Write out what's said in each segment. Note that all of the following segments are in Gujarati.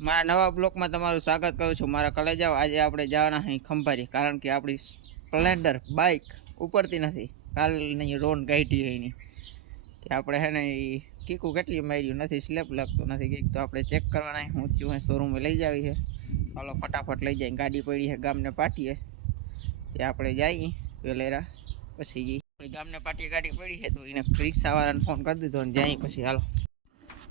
મારા નવા બ્લોકમાં તમારું સ્વાગત કરું છું। મારા કલેજાઓ આજે આપણે જવાના અહીં ખંભારી, કારણ કે આપણી સ્પ્લેન્ડર બાઇક ઉપડતી નથી। કાલની રોન કાઢી એની તે આપણે હે ને એ કીકું કેટલી માર્યું નથી, સ્લેપ લાગતો નથી કંઈક, તો આપણે ચેક કરવાના હું થયું શોરૂમે લઈ જાવી છે। ચાલો ફટાફટ લઈ જાય, ગાડી પડી છે ગામને પાટીએ, તે આપણે જઈએ વેલેરા પછી ગામને પાટીએ ગાડી પડી છે, તો એને રિક્ષાવાળાને ફોન કરી દીધો અને જઈએ પછી। હાલો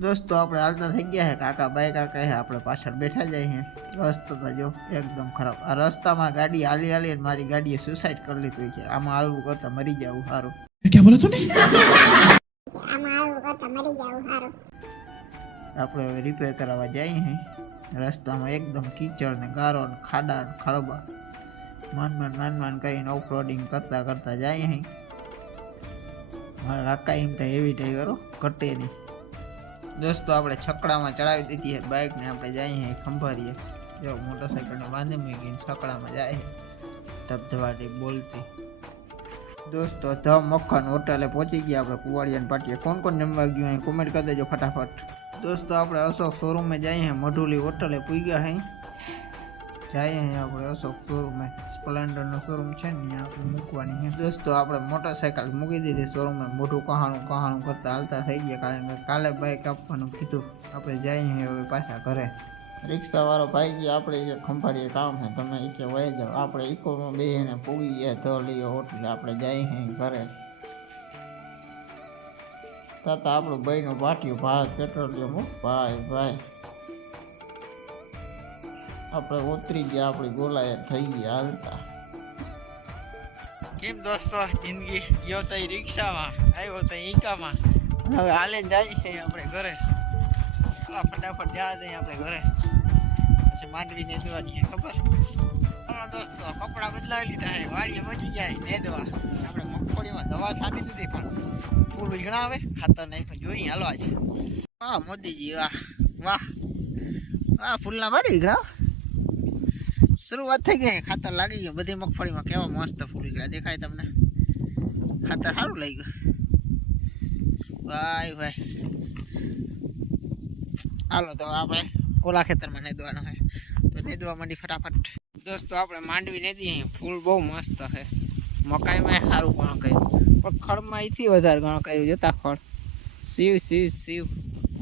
दोस्तों આપણે હાલતા થઈ ગયા છે, કાકા બાઈ કાકા છે, આપણે પાછળ બેઠા જાય છે। રસ્તો તો જો એકદમ ખરાબ, આ રસ્તામાં ગાડી હાલી હાલી અને મારી ગાડીએ સુસાઇડ કરી લીધું છે। આમાં હાલવું કરતા મરી જવું સારું। क्या बोला तूने? આપણે હવે રિપેર કરાવવા જઈએ છીએ। રસ્તામાં એકદમ કીચડ ને ગારો ને ખાડા ને ખળબા, માન કરીને ઓફ રોડિંગ કરતા કરતા જઈએ છીએ। મારા કાકા એમ તો હેવી ડ્રાઈવરો ઘટે નહીં। दोस्तों આપણે છકડામાં ચડાવી દીધી છે બાઇક ને, આપણે જઈએ ખંભારીએ। જો મોટરસાઇકલને બાંધી મૂકીને છકડામાં જાય ધબધબાટી બોલતી। दोस्तों ધ મક્ખન હોટલે પહોંચી ગયા આપણે કુવાડિયાની પાટીએ। કોણ કોણ જમવા ગયું અહીં કોમેન્ટ કરી દેજો ફટાફટ। दोस्तों આપણે અશોક શોરૂમમાં જઈએ મઢુલી હોટલે પૂગ્યા અહીં જઈએ આપણે અશોક શોરૂમે, સ્પ્લેન્ડરનો શોરૂમ છે ને ત્યાં આપણે મૂકવાની છે। दोस्तों આપણે મોટરસાઇકલ મૂકી દીધી શોરૂમે, મોઢું કહાણું કરતા હાલતા થઈ ગયા, કારણ કે કાલે બાઇક આપવાનું કીધું। આપણે જઈએ હવે પાછા ઘરે। રિક્ષાવાળો ભાઈ ગયા આપણે ખંભારીએ કામ છે, તમે એ કે વહી જાઓ। આપણે ઇકોમાં બેસીને પૂગી ગયા ધોલીઓ હોટલે, આપણે જઈએ ઘરે। તાતા આપણું ભાઈનું પાટિયું ભારત પેટ્રોલિયમ ભાઈ આપણે ઉતરી ગયા, આપણી ગોલાએ થઈ ગયા હાલતા। કેમ દોસ્તો જિંદગી ગયો તો રિક્ષામાં, આવ્યો તો ઈકામાં, હવે હાલે જાય છે આપણે ઘરે। ફટાફટ જવા દઈએ આપણે ઘરે, પછી માંડવી નેદવાની છે ખબર। હા દોસ્તો કપડાં બદલાવી લીધા છે, વાડીએ પહોંચી ગયા નેદવા। આપણે મગફળીમાં દવા છાંટી દીધી, પણ ફૂલ ઉજણા આવે ખાતર નાખ્યું જોઈએ હાલવા છે। વાહ મોદીજી વાહ વાહ વાહ, ફૂલના બારી ઉજણા શરૂઆત થઈ ગઈ, ખાતર લાગી ગયું બધી મગફળીમાં। કેવા મસ્ત ફૂલ ઉજળા દેખાય તમને, ખાતર સારું લાગી ગયું ભાઈ ભાઈ। હાલો તો આપણે ઓલા ખેતરમાં નેદવાનો છે, તો નેદવા માંડી ફટાફટ। દોસ્તો આપણે માંડવી નેદી, ફૂલ બહુ મસ્ત છે। મકાઈમાં સારું ઘણું કર્યું, પણ ખડમાં એથી વધારે ઘણું કર્યું। જોતા ખડ શિવ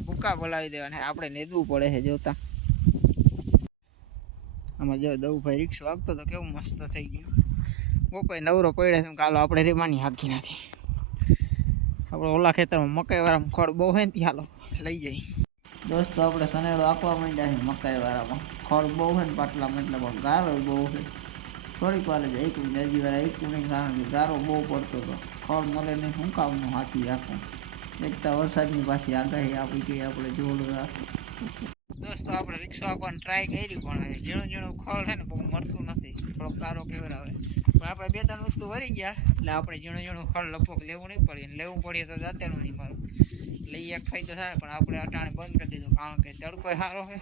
ભૂકા બોલાવી દેવાના, આપણે નેદવું પડે છે જોતા। આમાં જો દઉભાઈ રિક્ષો આગતો તો કેવું મસ્ત થઈ ગયું। બપોર નવરો પડે છે, કાલો આપણે રેમાની હાકી નાખી। આપણે ઓલા ખેતરમાં મકાઈવાળામાં ખડ બહુ હોય ને ત્યાં હાલો લઈ જઈએ। दोस्तों આપણે સનેડો આંકવા માંડ્યા છે મકાઈવાળામાં, ખડ બહુ છે ને પાટલામાં, એટલે પણ ગારો બહુ છે। થોડીક વાર જ એક હજી વાર એક નહીં, કારણ કે ગારો બહુ પડતો હતો, ખડ મળે નહીં, શું કામનું હાથી આખું। એકતા વરસાદની પાછી આગાહી આપી ગઈ, આપણે જોડું રાખી। दोस्तों આપણે રિક્ષા આપવાની ટ્રાય કરી, પણ ઝીણું ખડ છે ને બહુ મળતું નથી, થોડોક ગારો કેવરાવે। પણ આપણે બે ત્રણ વસ્તુ વરી ગયા, એટલે આપણે ઝીણું ખડ લગભગ લેવું નહીં પડે, લેવું પડીએ તો દાંતેનું નહીં મારું લઈ એક ફાયદો થાય। પણ આપણે અટાણે બંધ કરી દીધું, કારણ કે તડકો સારો છે,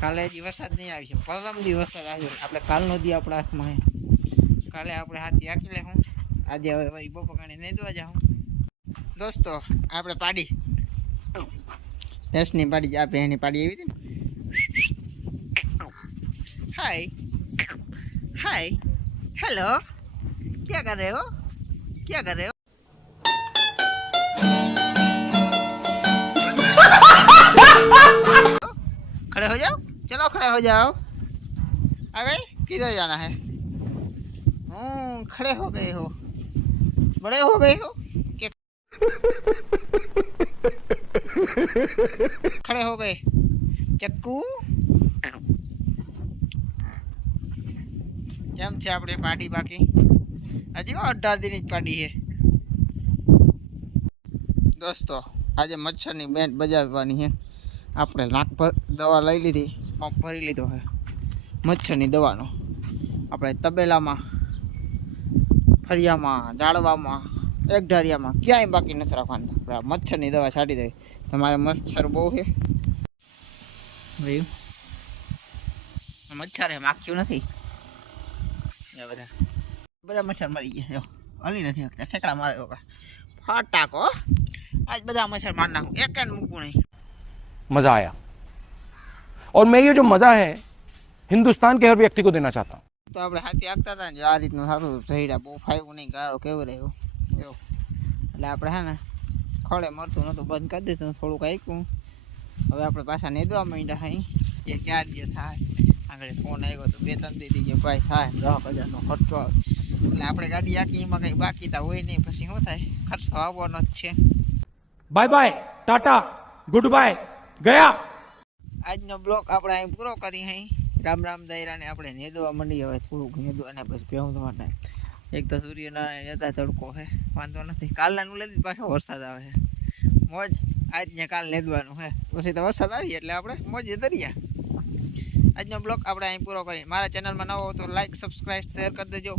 કાલે હજી વરસાદ નહીં આવી છે, પરમ દી વરસાદ આવ્યો, આપણે કાલનો દી આપણા હાથમાં છે, કાલે આપણે હાથી આંકી લેવું। આજે હવે વળી બપોકાને નેદવા જાઉં। દોસ્તો આપણે પાડી ભેંસની પાડી, આ ભેંસની પાડી એવી હતી ને। हाय हाय हेलो, क्या कर रहे हो, क्या कर रहे हो? खड़े हो जाओ, चलो खड़े हो जाओ। आ गए, किधर जाना है? खड़े हो गए हो, बड़े हो गए हो क्या? खड़े हो गए चक्कू। કેમ છે આપણે પાડી બાકી હજી 18 દિન જ પાડી છે। દોસ્તો આજે મચ્છરની બેન્ટ બજાવવાની છે, આપણે નાક પર દવા લઈ લીધી, પંપ ભરી લીધો છે મચ્છરની દવાનો। આપણે તબેલામાં, ફરિયામાં, ઝાડવામાં, એક ઢારિયામાં ક્યાંય બાકી નથી રાખવાનું, આપણે મચ્છરની દવા છાંટી દઈએ। તમારે મચ્છર બહુ છે ભાઈ, મચ્છર એ માખ્યું નથી, બધા મચ્છર મરી ગયા, હલી નથી શકતા, ઠેકડા મારે ફટાકો। આજ બધા મચ્છર મારી નાખું, એક મૂકવું નહીં। मजा आया और मैं ये जो मज़ा है हिंदुस्तान के हर व्यक्ति को देना चाहता हूँ. તો આપણે હાથી આગતા હતા ને જો આ રીતનું થતું જઈડા બહુ ફાવ્યું નહીં ગારો કેવું રહ્યું એવું એટલે આપણે હે ને ખોળે મરતું નહોતું બંધ કરી દીધું થોડુંક આપ્યું હવે આપણે પાછા નેદવા માંડ્યા અહીં એ 4 દિવસ થાય આગળ ફોન આવ્યો તો 2-3 દીધી કે ભાઈ થાય 10,000નો ખર્ચો આવે એટલે આપણે ગાડી આખી એમાં કંઈ બાકી તો હોય નહીં પછી શું થાય ખર્ચો આવવાનો જ છે. Bye bye tata good bye गया. આજનો બ્લોગ આપણે અહીં પૂરો કરી અહીં રામ રામ દાયરાને આપણે નેદવા માંડી હવે થોડુંક નેદવા અને પછી ભેહું માટે એક તો સૂર્યના યથા તડકો છે વાંધો નથી કાલનાનું લઈ પાછો વરસાદ આવે છે મોજ આજને કાલ નેદવાનું છે પછી તો વરસાદ આવીએ એટલે આપણે મોજ દરિયા. આજનો બ્લોગ આપણે અહીં પૂરો કરી મારા ચેનલમાં નવો તો લાઈક સબસ્ક્રાઈબ શેર કરી દેજો.